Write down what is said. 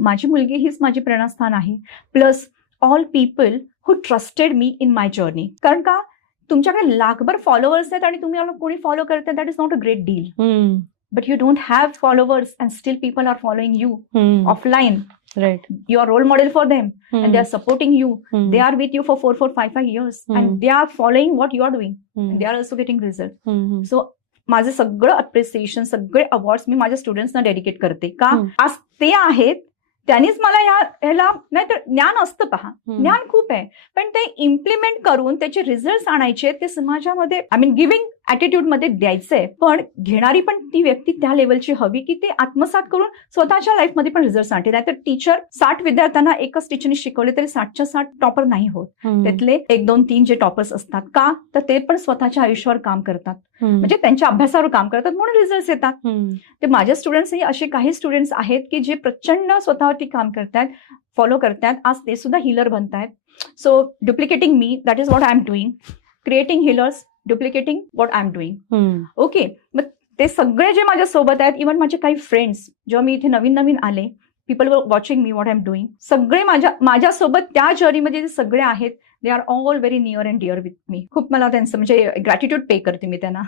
माझी मुलगी हीच माझी प्रेरणास्थान आहे. Plus all people who trusted me in my journey. कारण का तुमच्याकडे लाखभर फॉलोअर्स आहेत आणि तुम्ही कोणी फॉलो करताय, that is not a great deal. But you don't have followers and still people are following you offline. Right. You are role model for them and they are supporting you. They are with you for 4, 5 years and they are following what you are doing. And they are also getting result. So माझं सगळं appreciation, सगळे awards मी माझ्या स्टुडंट्सना dedicate करते. का आज ते आहेत, त्यांनीच मला ह्याला नाही तर ज्ञान असतं पहा, ज्ञान खूप आहे, पण ते इम्प्लिमेंट करून त्याचे रिझल्ट आणायचे, ते समाजामध्ये गिव्हिंग ऍटिट्यूड मध्ये द्यायचंय. पण घेणारी पण ती व्यक्ती त्या लेवलची हवी की ते आत्मसात करून स्वतःच्या लाईफमध्ये पण रिझल्ट आणते. नाहीतर टीचर 60 विद्यार्थ्यांना एकच टीचरने शिकवले तरी 60च्या 60 टॉपर नाही होत. त्यातले 1, 2, 3 जे टॉपर्स असतात, का तर ते पण स्वतःच्या आयुष्यावर काम करतात, म्हणजे त्यांच्या अभ्यासावर काम करतात, म्हणून रिझल्ट येतात. ते माझ्या स्टुडंट्सही असे काही स्टुडंट्स आहेत की जे प्रचंड स्वतःवरती काम करतात, फॉलो करतात, आज ते सुद्धा हिलर बनतायत. So duplicating me, that is what I am doing. Creating healers, duplicating what I am doing. Okay, मग ते सगळे जे माझ्या सोबत आहेत, इव्हन माझे काही फ्रेंड्स, जेव्हा मी इथे नवीन आले, people were watching me what I am doing, सगळे माझ्यासोबत त्या जर्नीमध्ये जे सगळे आहेत, they are all very near and dear with me. खूप मला त्यांचं म्हणजे ग्रॅटिट्यूड पे करते मी त्यांना.